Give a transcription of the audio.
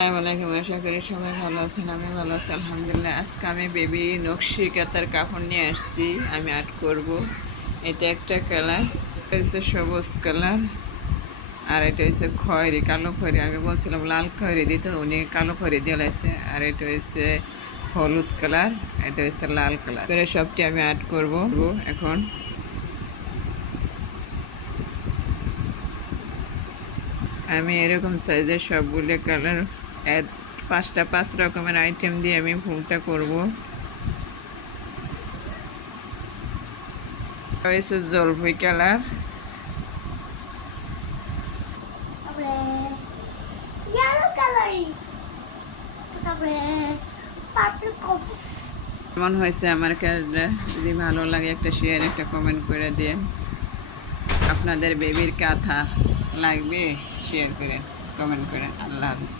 আসসালামাইকুম, আশা করি সবাই ভালো আছেন। আমি ভালো আছি আলহামদুলিল্লাহ। আজকে আমি বেবি নকশি কাতার কাপড় নিয়ে আসছি, আমি আর্ট করব। এটা একটা কালার, এটা হচ্ছে সবুজ কালার, আর এটা হচ্ছে খয়েরি, কালো খয়েরি। আমি বলছিলাম লাল খয়েরি দিতে, উনি কালো খয়েরি দিয়ে লাইছে। আর এটা হচ্ছে হলুদ কালার, এটা হচ্ছে লাল কালার। এর সবটি আমি আর্ট করব এখন। আমি এরকম সাইজের সবগুলো কালার 5 রকমের আইটেম দিয়ে আমি ফুলটা করব। হয়েছে জলপাই কালার, কেমন হয়েছে আমার কাজটা? যদি ভালো লাগে একটা শেয়ার, একটা কমেন্ট করে দিয়ে। আপনাদের বেবির কাঁথা লাগবে, শেয়ার করে কমেন্ট করে। আল্লাহ হাফিজ।